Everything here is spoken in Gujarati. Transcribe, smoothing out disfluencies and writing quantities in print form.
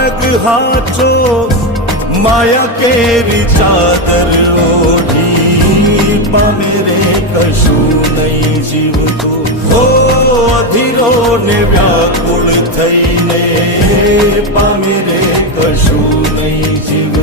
માર્ગ હાચો માયા કેરી ચાદર ઓઢી પામે રે કશું નહીં જીવતો હો અધીરો ને વ્યાકુળ થઈને પામે રે કશું નહીં જીવ